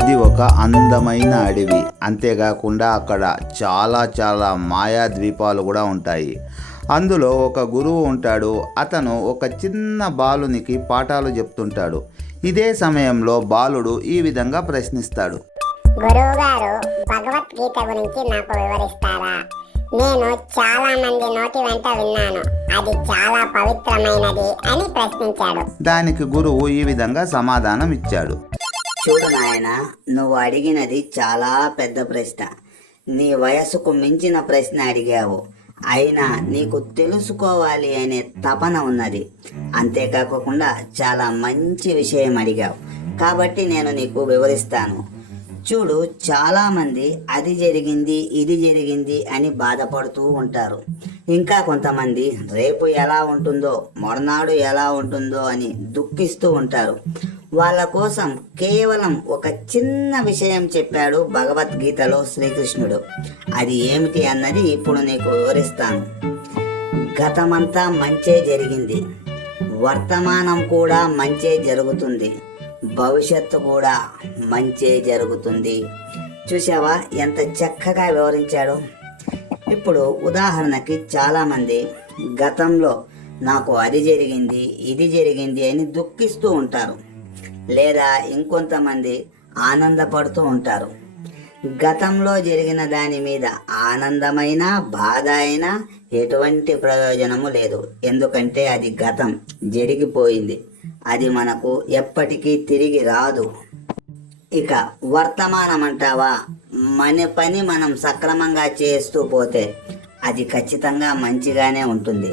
అది ఒక అందమైన అడవి. అంతేకాకుండా అక్కడ చాలా మాయా ద్వీపాలు కూడా ఉంటాయి. అందులో ఒక గురువు ఉంటాడు. అతను ఒక చిన్న బాలునికి పాఠాలు చెప్తుంటాడు. ఇదే సమయంలో బాలుడు ఈ విధంగా ప్రశ్నిస్తాడు. గురువు గారు, భగవద్గీత గురించి నాకు వివరిస్తారా? నేను చాలా మంది నోటి వెంట విన్నాను, అది చాలా పవిత్రమైనది అని ప్రశ్నించాడు. దానికి గురువు ఈ విధంగా సమాధానం ఇచ్చాడు. చూడు నాయనా, నువ్వు అడిగినది చాలా పెద్ద ప్రశ్న. నీ వయసుకు మించిన ప్రశ్న అడిగావు. అయినా నీకు తెలుసుకోవాలి అనే తపన ఉన్నది. అంతేకాకుండా చాలా మంచి విషయం అడిగావు, కాబట్టి నేను నీకు వివరిస్తాను. చూడు, చాలామంది అది జరిగింది ఇది జరిగింది అని బాధపడుతూ ఉంటారు. ఇంకా కొంతమంది రేపు ఎలా ఉంటుందో మరునాడు ఎలా ఉంటుందో అని దుఃఖిస్తూ ఉంటారు. వాళ్ళ కోసం కేవలం ఒక చిన్న విషయం చెప్పాడు భగవద్గీతలో శ్రీకృష్ణుడు. అది ఏమిటి అన్నది ఇప్పుడు నీకు వివరిస్తాను. గతమంతా మంచే జరిగింది, వర్తమానం కూడా మంచే జరుగుతుంది, భవిష్యత్తు కూడా మంచే జరుగుతుంది. చూసావా ఎంత చక్కగా వివరించాడు. ఇప్పుడు ఉదాహరణకి చాలామంది గతంలో నాకు అది జరిగింది ఇది జరిగింది అని దుఃఖిస్తూ ఉంటారు, లేదా ఇంకొంతమంది ఆనందపడుతూ ఉంటారు. గతంలో జరిగిన దాని మీద ఆనందమైన బాధ అయినా ఎటువంటి ప్రయోజనము లేదు. ఎందుకంటే అది గతం, జరిగిపోయింది. అది మనకు ఎప్పటికీ తిరిగి రాదు. ఇక వర్తమానం అంటావా, మన పని మనం సక్రమంగా చేస్తూ పోతే అది ఖచ్చితంగా మంచిగానే ఉంటుంది.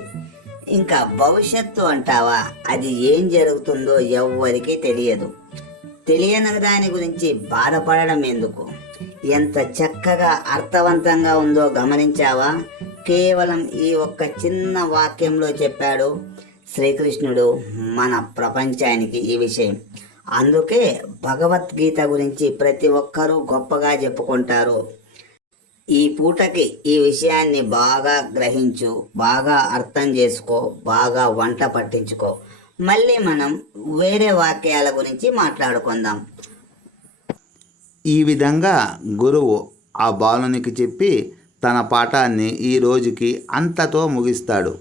ఇంకా భవిష్యత్తు అంటావా, అది ఏం జరుగుతుందో ఎవ్వరికీ తెలియదు. తెలియని దాని గురించి బాధపడడం ఎందుకు? ఎంత చక్కగా అర్థవంతంగా ఉందో గమనించావా? కేవలం ఈ ఒక్క చిన్న వాక్యంలో చెప్పాడు శ్రీకృష్ణుడు మన ప్రపంచానికి ఈ విషయం. అందుకే భగవద్గీత గురించి ప్రతి ఒక్కరూ గొప్పగా చెప్పుకుంటారు. ఈ పూటకి ఈ విషయాన్ని బాగా గ్రహించు, బాగా అర్థం చేసుకో, బాగా వంట పట్టించుకో. మళ్ళీ మనం వేరే వాక్యాల గురించి మాట్లాడుకుందాం. ఈ విధంగా గురువు ఆ బాలునికి చెప్పి తన పాఠాన్ని ఈ రోజుకి అంతతో ముగిస్తాడు.